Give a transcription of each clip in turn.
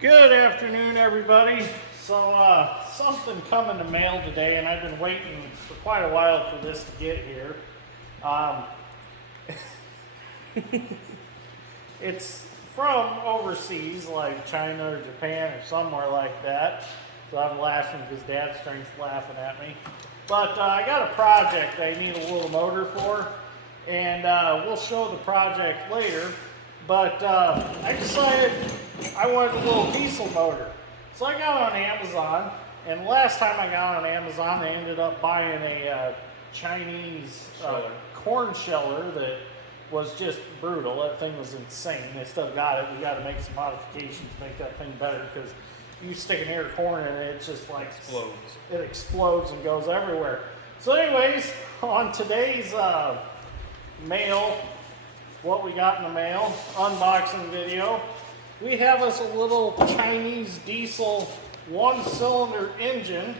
Good afternoon, everybody. So, something coming to mail today, and I've been waiting for quite a while for this to get here. Um, it's from overseas, like China or Japan or somewhere like that. So I'm laughing because Dad's laughing at me. But I got a project I need a little motor for, and we'll show the project later. But I decided I wanted a little diesel motor. So I got on Amazon, and last time I got on Amazon, I ended up buying a Chinese corn sheller that was just brutal. That thing was insane. I still got it. We got to make some modifications to make that thing better because you stick an ear of corn in it, it's just like explodes. It explodes and goes everywhere. So anyways, on today's mail, what we got in the mail, unboxing video, we have us a little Chinese diesel one-cylinder engine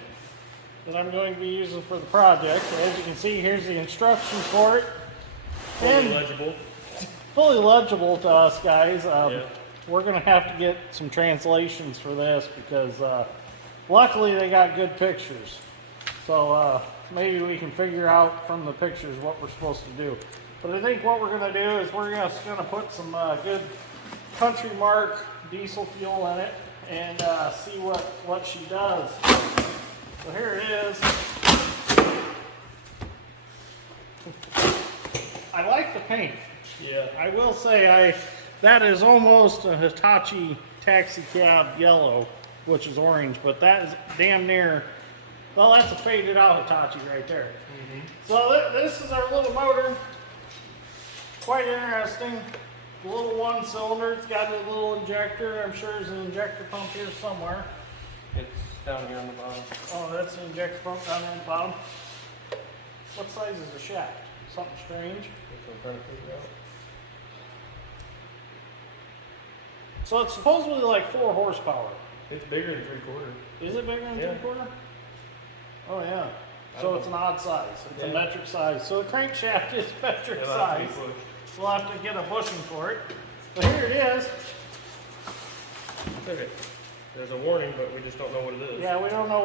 that I'm going to be using for the project. As you can see, here's the instructions for it. Fully legible. Fully legible to us guys. Yeah. We're going to have to get some translations for this because luckily they got good pictures. So maybe we can figure out from the pictures what we're supposed to do. But I think what we're going to do is we're just going to put some good Country Mark diesel fuel in it and see what she does. So here it is. I like the paint. Yeah. I will say that is almost a Hitachi taxi cab yellow, which is orange, but that is damn near, well, that's a faded out Hitachi right there. Mm-hmm. So this is our little motor. Quite interesting. A little one cylinder. It's got a little injector. I'm sure there's an injector pump here somewhere. It's down here on the bottom. Oh, that's the injector pump down there on the bottom. What size is the shaft? Something strange. That's what I'm trying to figure out. So it's supposedly like 4 horsepower. It's bigger than 3/4. Is it bigger than Yeah. 3/4? Oh yeah. So it's an odd size. It's a metric size. So the crankshaft is metric size. We'll have to get a bushing for it. But here it is. Okay. There's a warning, but we just don't know what it is. Yeah, we don't know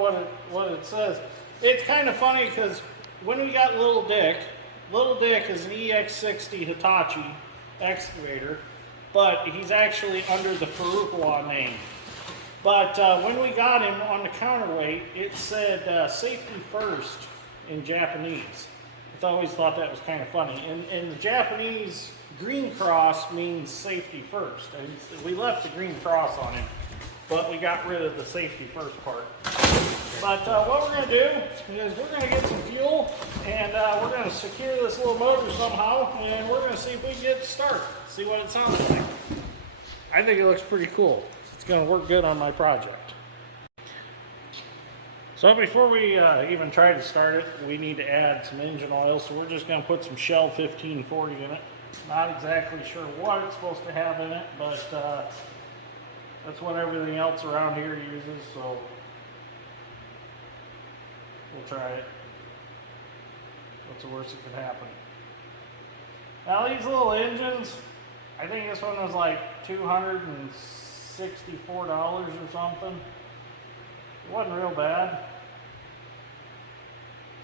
what it says. It's kind of funny because when we got Little Dick is an EX60 Hitachi excavator, but he's actually under the Furukawa name. But when we got him on the counterweight, it said safety first in Japanese. I always thought that was kind of funny. In the Japanese, green cross means safety first. And we left the green cross on him, but we got rid of the safety first part. But what we're going to do is we're going to get some fuel, and we're going to secure this little motor somehow, and we're going to see if we can get it to start, see what it sounds like. I think it looks pretty cool. It's going to work good on my project. So before we even try to start it, we need to add some engine oil, so we're just going to put some Shell 1540 in it. Not exactly sure what it's supposed to have in it, but that's what everything else around here uses, so we'll try it. What's the worst that could happen? Now these little engines, I think this one was like $264 or something. It wasn't real bad.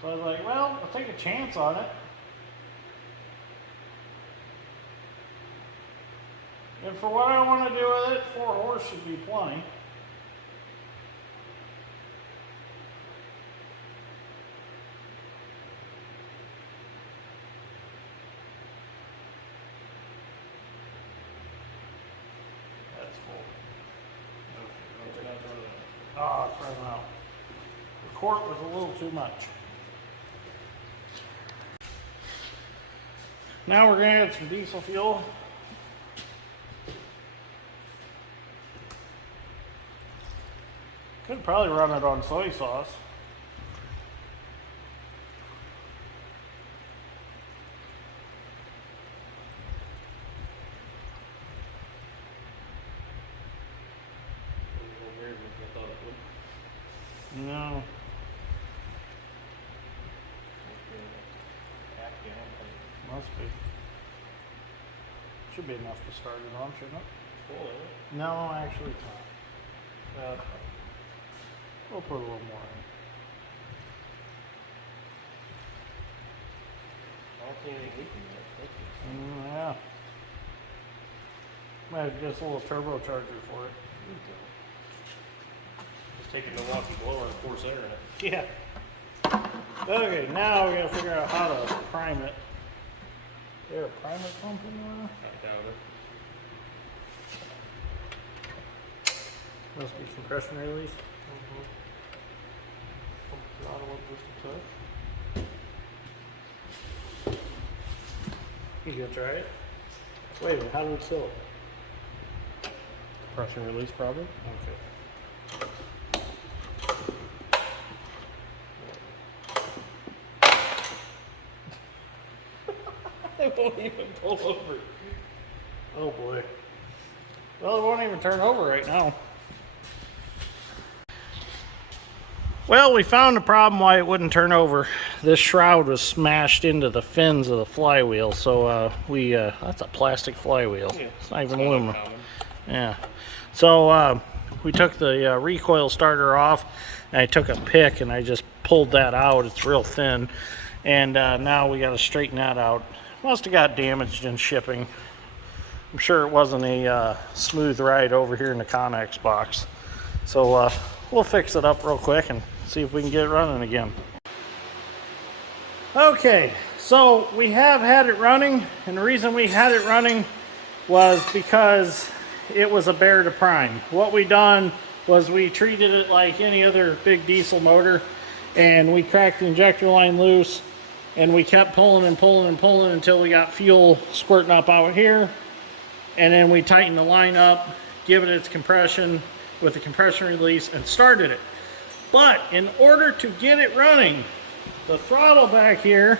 So I was like, well, I'll take a chance on it. And for what I want to do with it, 4 horse should be plenty. That's full. Oh, it's running out. The quart was a little too much. Now we're going to add some diesel fuel. Could probably run it on soy sauce. No. Must be. Should be enough to start it on, shouldn't it? Full, isn't it? No, actually it's not. We'll put a little more in. I don't see anything leaking yet. Yeah. Might have just a little turbocharger for it. Just take a Milwaukee blower and force air in it. Yeah. Okay, now we gotta figure out how to prime it. Is there a primer pump in there? I doubt it. Must be compression release. Pump the throttle up just a touch. You gonna try it? Wait a minute, how do we kill it? Compression release probably. Okay. It won't even pull over. Oh boy. Well, it won't even turn over right now. Well, we found the problem why it wouldn't turn over. This shroud was smashed into the fins of the flywheel, so that's a plastic flywheel. Yeah, it's not even aluminum. Common. Yeah. So we took the recoil starter off, and I took a pick and I just pulled that out. It's real thin, and now we got to straighten that out. Must have got damaged in shipping. I'm sure it wasn't a smooth ride over here in the Connex box. So we'll fix it up real quick and see if we can get it running again. Okay, so we have had it running, and the reason we had it running was because it was a bear to prime. What we done was we treated it like any other big diesel motor, and we cracked the injector line loose, and we kept pulling and pulling and pulling until we got fuel squirting up out here, and then we tightened the line up, give it its compression with the compression release, and started it. But in order to get it running, the throttle back here,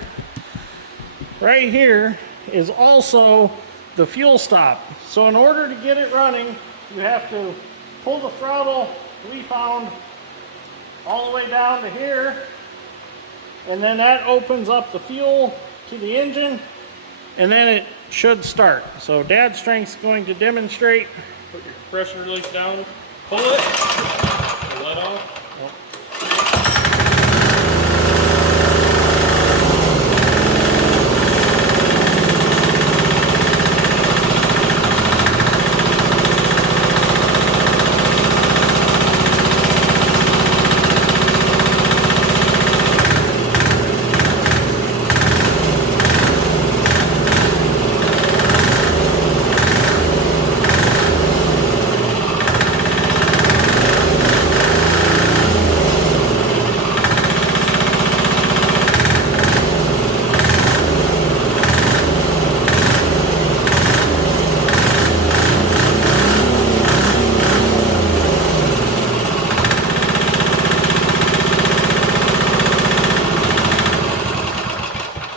right here, is also the fuel stop. So in order to get it running, you have to pull the throttle, we found, all the way down to here, and then that opens up the fuel to the engine, and then it should start. So Dad Strength's going to demonstrate. Put your compression release down, pull it, and let off.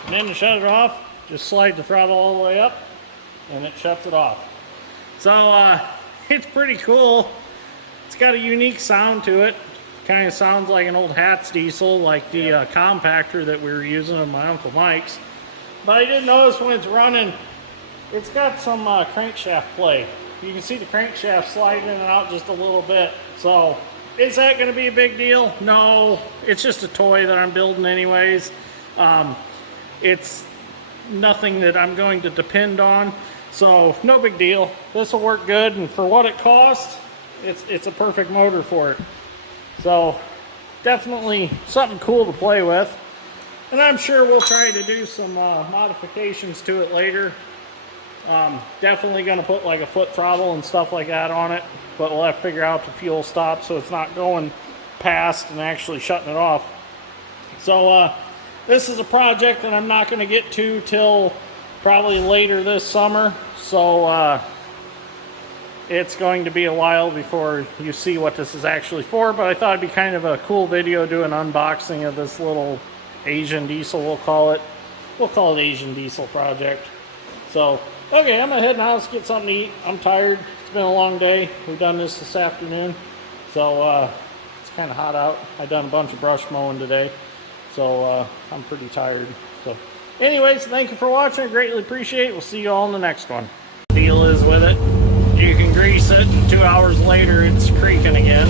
Then to shut it off, just slide the throttle all the way up and it shuts it off. So it's pretty cool. It's got a unique sound to it. Kind of sounds like an old Hatz diesel, like the compactor that we were using on my Uncle Mike's. But I did notice when it's running, it's got some crankshaft play. You can see the crankshaft sliding in and out just a little bit. So is that going to be a big deal? No, it's just a toy that I'm building anyways. It's nothing that I'm going to depend on, so no big deal. This will work good, and for what it costs, it's a perfect motor for it. So definitely something cool to play with, and I'm sure we'll try to do some modifications to it later. Definitely going to put like a foot throttle and stuff like that on it, but we'll have to figure out the fuel stop so it's not going past and actually shutting it off. So this is a project that I'm not going to get to till probably later this summer, so it's going to be a while before you see what this is actually for, but I thought it'd be kind of a cool video, do an unboxing of this little Asian diesel, we'll call it. We'll call it Asian Diesel project. So, okay, I'm going to head in the house, get something to eat. I'm tired. It's been a long day. We've done this afternoon, so it's kind of hot out. I've done a bunch of brush mowing today. So I'm pretty tired. So anyways, thank you for watching. I greatly appreciate it. We'll see you all in the next one. Deal is with it. you can grease it, and 2 hours later it's creaking again.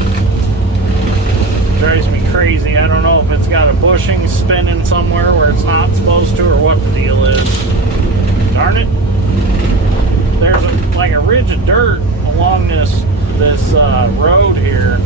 Drives me crazy. I don't know if it's got a bushing spinning somewhere where it's not supposed to, or what the deal is. Darn it. There's like a ridge of dirt along this road here.